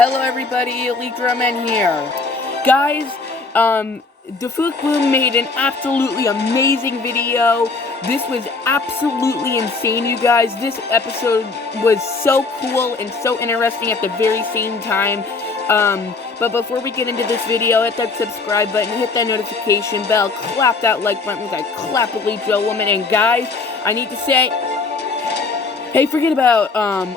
Hello everybody, Elite Drumman here. Guys, Defuk Boom made an absolutely amazing video. This was absolutely insane, you guys. This episode was so cool and so interesting at the very same time. But before we get into this video, hit that subscribe button, hit that notification bell, clap that like button with that clap Elite Drill Woman. And guys, I need to say, hey, forget about,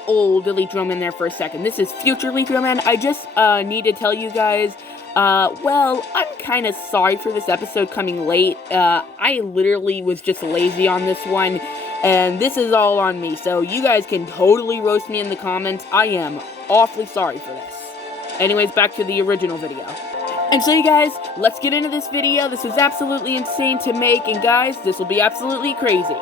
old Elite Drillman there for a second. This is future Elite Drillman. I just, need to tell you guys, well, I'm kind of sorry for this episode coming late. I literally was just lazy on this one, and this is all on me. So you guys can totally roast me in the comments. I am awfully sorry for this. Anyways, back to the original video. And so you guys, let's get into this video. This was absolutely insane to make, and guys, this will be absolutely crazy.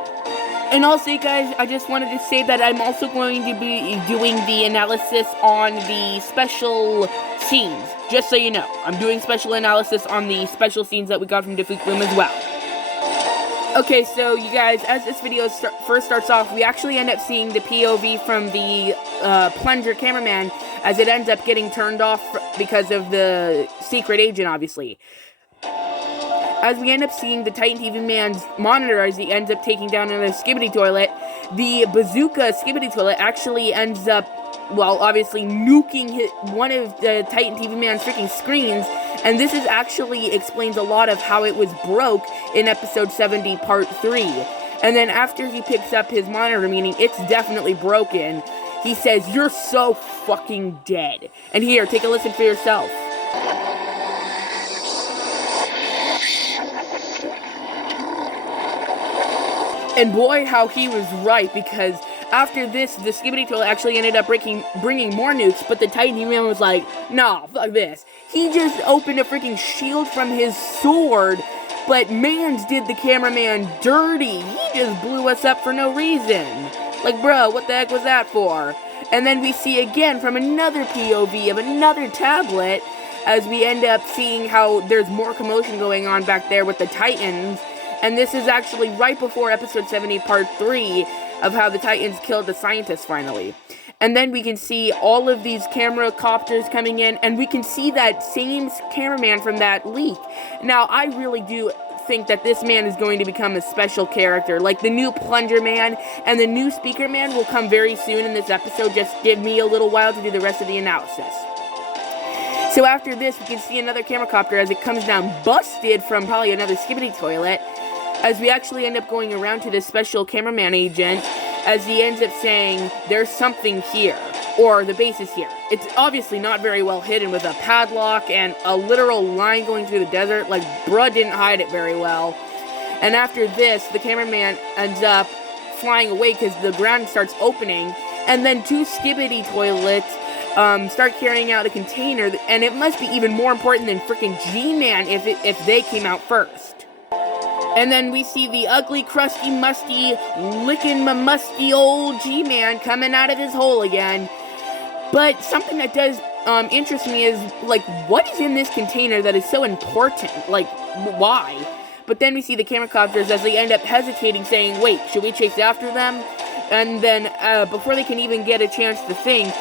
And also, guys, I just wanted to say that I'm also going to be doing the analysis on the special scenes. Just so you know, I'm doing special analysis on the special scenes that we got from Defuk Boom as well. Okay, so you guys, as this video first starts off, we actually end up seeing the POV from the plunger cameraman as it ends up getting turned off because of the secret agent, obviously. As we end up seeing the Titan TV man's monitor as he ends up taking down another Skibidi toilet, the bazooka Skibidi toilet actually ends up, well, obviously nuking one of the Titan TV man's freaking screens, and this actually explains a lot of how it was broke in episode 70 part 3. And then after he picks up his monitor, meaning it's definitely broken, he says, "You're so fucking dead." And here, take a listen for yourself. And boy, how he was right, because after this, the Skibidi toilet actually ended up bringing more nukes, but the Titan man was like, nah, fuck this. He just opened a freaking shield from his sword, but Mans did the cameraman dirty. He just blew us up for no reason. Like, bro, what the heck was that for? And then we see again from another POV of another tablet, as we end up seeing how there's more commotion going on back there with the Titans. And this is actually right before episode 70 part 3 of how the Titans killed the scientist finally. And then we can see all of these camera copters coming in, and we can see that same cameraman from that leak. Now, I really do think that this man is going to become a special character. Like, the new plunger man and the new speaker man will come very soon in this episode. Just give me a little while to do the rest of the analysis. So after this, we can see another camera copter as it comes down busted from probably another Skibidi toilet, as we actually end up going around to this special cameraman agent, as he ends up saying, "There's something here," or "the base is here." It's obviously not very well hidden with a padlock and a literal line going through the desert. Like, bruh didn't hide it very well. And after this, the cameraman ends up flying away because the ground starts opening, and then two Skibidi toilets start carrying out a container, and it must be even more important than freaking G-Man if they came out first. And then we see the ugly, crusty, musty, licking my musty old G-Man coming out of his hole again. But something that does interest me is, like, what is in this container that is so important? Like, why? But then we see the camera copters as they end up hesitating, saying, "Wait, should we chase after them?" And then, before they can even get a chance to think,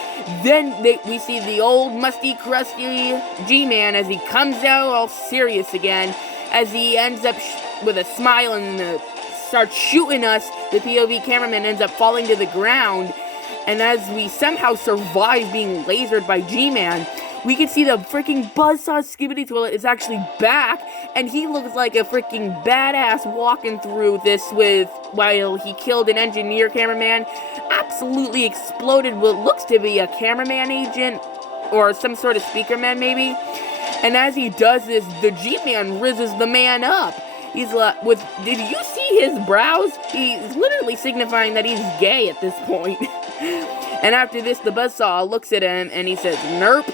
then we see the old, musty, crusty G-Man as he comes out all serious again, as he ends up with a smile and starts shooting us. The POV cameraman ends up falling to the ground, and as we somehow survive being lasered by G-Man, we can see the freaking buzzsaw Skibidi toilet is actually back, and he looks like a freaking badass walking through this while he killed an engineer cameraman, absolutely exploded what looks to be a cameraman agent, or some sort of speaker man maybe. And as he does this, the G-Man rizzes the man up. He's like, did you see his brows? He's literally signifying that he's gay at this point. And after this, the buzzsaw looks at him and he says, "Nerp."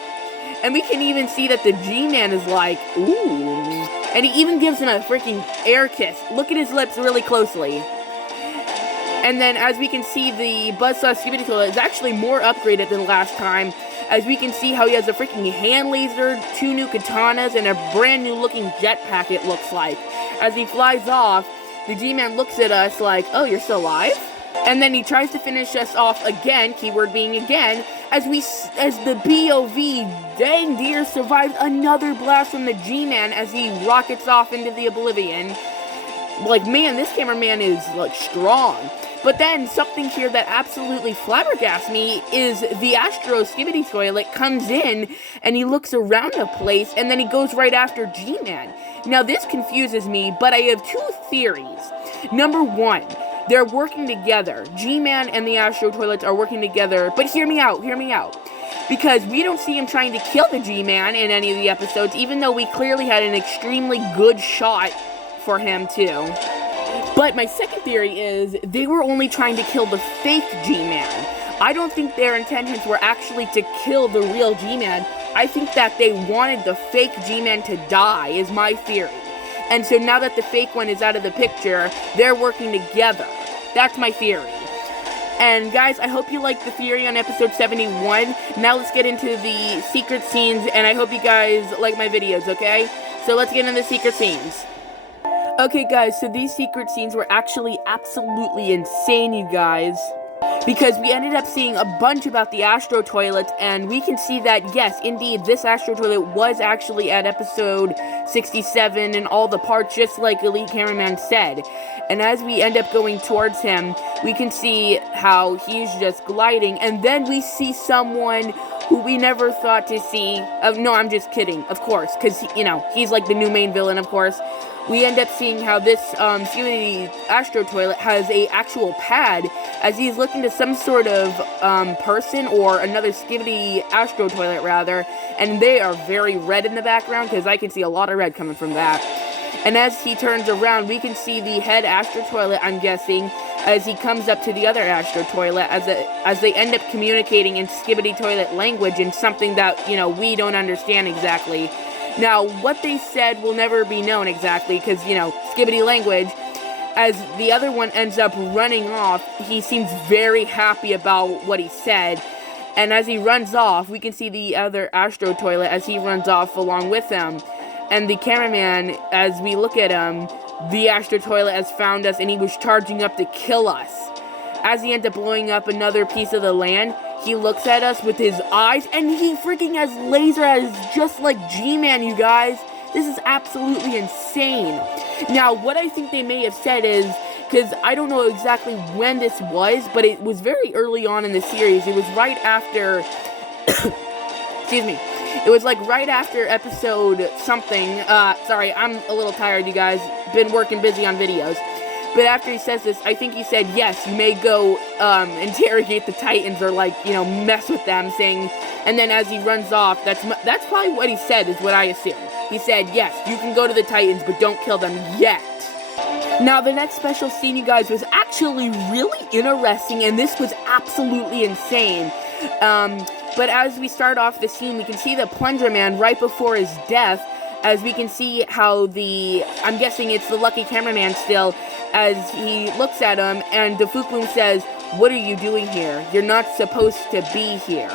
And we can even see that the G-Man is like, "Ooh." And he even gives him a freaking air kiss. Look at his lips really closely. And then as we can see, the buzzsaw Skibidi toilet is actually more upgraded than last time, as we can see how he has a freaking hand laser, 2 new katanas, and a brand new looking jetpack, it looks like. As he flies off, the G-Man looks at us like, "Oh, you're still alive?" And then he tries to finish us off again, keyword being again, as the BOV dang deer survives another blast from the G-Man as he rockets off into the oblivion. Like, man, this cameraman is, like, strong. But then, something here that absolutely flabbergasts me is the Astro Skibidi toilet comes in, and he looks around the place, and then he goes right after G-Man. Now, this confuses me, but I have two theories. Number one, they're working together. G-Man and the Astro toilets are working together, but hear me out. Because we don't see him trying to kill the G-Man in any of the episodes, even though we clearly had an extremely good shot for him, too. But my second theory is they were only trying to kill the fake G-Man. I don't think their intentions were actually to kill the real G-Man. I think that they wanted the fake G-Man to die, is my theory. And so now that the fake one is out of the picture, they're working together. That's my theory. And guys, I hope you liked the theory on episode 71. Now let's get into the secret scenes, and I hope you guys like my videos, okay? So let's get into the secret scenes. Okay guys, so these secret scenes were actually absolutely insane, you guys. Because we ended up seeing a bunch about the Astro toilet, and we can see that, yes, indeed, this Astro toilet was actually at episode 67 and all the parts, just like Elite Cameraman said. And as we end up going towards him, we can see how he's just gliding, and then we see someone who we never thought to see. No, I'm just kidding, of course, because, you know, he's like the new main villain, of course. We end up seeing how this Skibidi Astro toilet has a actual pad as he's looking to some sort of person or another Skibidi Astro toilet rather, and they are very red in the background because I can see a lot of red coming from that. And as he turns around, we can see the head Astro toilet, I'm guessing, as he comes up to the other Astro toilet as they end up communicating in Skibidi toilet language in something that, you know, we don't understand exactly. Now, what they said will never be known exactly, because, you know, Skibidi language. As the other one ends up running off, he seems very happy about what he said. And as he runs off, we can see the other Astro toilet as he runs off along with him. And the cameraman, as we look at him, the Astro toilet has found us and he was charging up to kill us. As he ends up blowing up another piece of the land, he looks at us with his eyes, and he freaking has laser eyes just like G-Man, you guys. This is absolutely insane. Now, what I think they may have said is, because I don't know exactly when this was, but it was very early on in the series. It was right after, excuse me, it was like right after episode something. Sorry, I'm a little tired, you guys. Been working busy on videos. But after he says this, I think he said, yes, you may go interrogate the Titans or, like, you know, mess with them, saying, and then as he runs off, that's probably what he said, is what I assume. He said, yes, you can go to the Titans, but don't kill them yet. Now, the next special scene, you guys, was actually really interesting, and this was absolutely insane. But as we start off the scene, we can see the Plunger Man right before his death, as we can see how I'm guessing it's the Lucky Cameraman still, as he looks at him, and the Boom says, what are you doing here? You're not supposed to be here.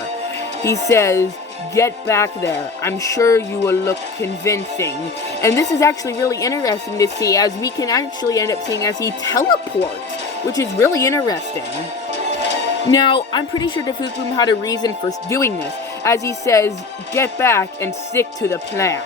He says, get back there. I'm sure you will look convincing. And this is actually really interesting to see, as we can actually end up seeing as he teleports, which is really interesting. Now, I'm pretty sure the Boom had a reason for doing this, as he says, get back and stick to the plan.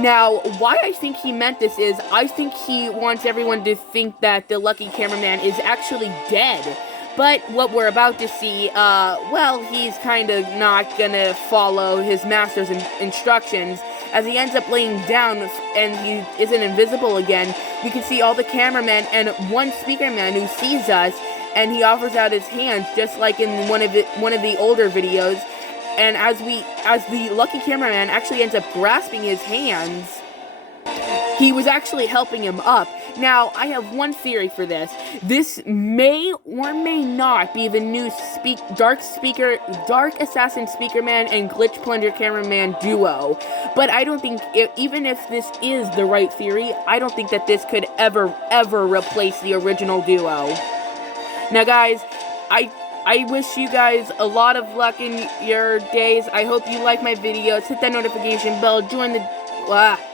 Now, why I think he meant this is, I think he wants everyone to think that the Lucky Cameraman is actually dead. But what we're about to see, well, he's kind of not gonna follow his master's instructions. As he ends up laying down and he isn't invisible again, we can see all the cameramen and one speaker man who sees us, and he offers out his hands, just like in one of the older videos. And as the Lucky Cameraman actually ends up grasping his hands, he was actually helping him up. Now, I have one theory for this. This may or may not be the new Dark Assassin Speakerman and Glitch Plunger Cameraman duo. But I don't think, even if this is the right theory, I don't think that this could ever replace the original duo. Now, guys, I wish you guys a lot of luck in your days. I hope you like my videos. Hit that notification bell. Join the...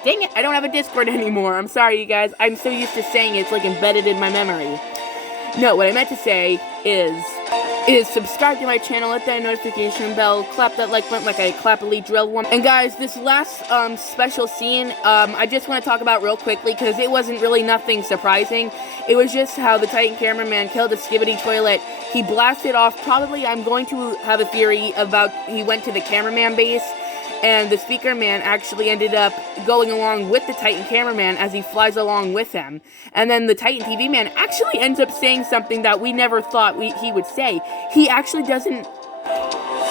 dang it, I don't have a Discord anymore. I'm sorry, you guys. I'm so used to saying it, it's like embedded in my memory. No, what I meant to say is... is subscribe to my channel, hit that notification bell, clap that like button like I clap Elite Drill one. And guys, this last special scene, I just want to talk about real quickly because it wasn't really nothing surprising. It was just how the Titan cameraman killed the Skibidi toilet. He blasted off. Probably, I'm going to have a theory about he went to the cameraman base, and the speaker man actually ended up going along with the Titan cameraman as he flies along with him. And then the Titan TV man actually ends up saying something that we never thought he would say. He actually doesn't...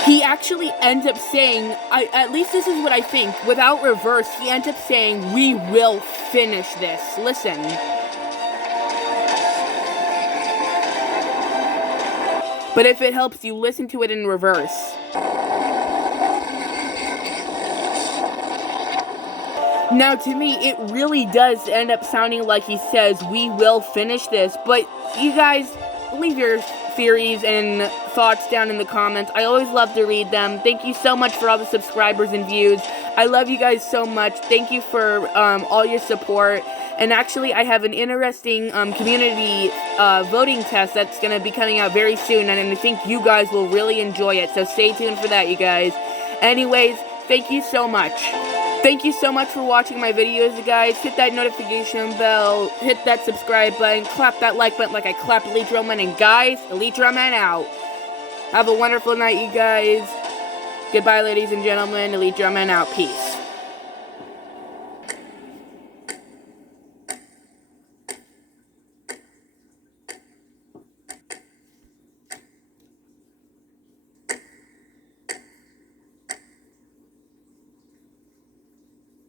He actually ends up saying, at least this is what I think, without reverse, he ends up saying, "We will finish this." Listen. But if it helps you, listen to it in reverse. Now, to me, it really does end up sounding like he says, "We will finish this." But you guys, leave your theories and thoughts down in the comments. I always love to read them. Thank you so much for all the subscribers and views. I love you guys so much. Thank you for all your support. And actually, I have an interesting community voting test that's going to be coming out very soon, and I think you guys will really enjoy it. So stay tuned for that, you guys. Anyways, thank you so much. Thank you so much for watching my videos, guys. Hit that notification bell, hit that subscribe button, clap that like button like I clapped Elite Drillman, and guys, Elite Drillman out. Have a wonderful night, you guys. Goodbye, ladies and gentlemen. Elite Drillman out. Peace.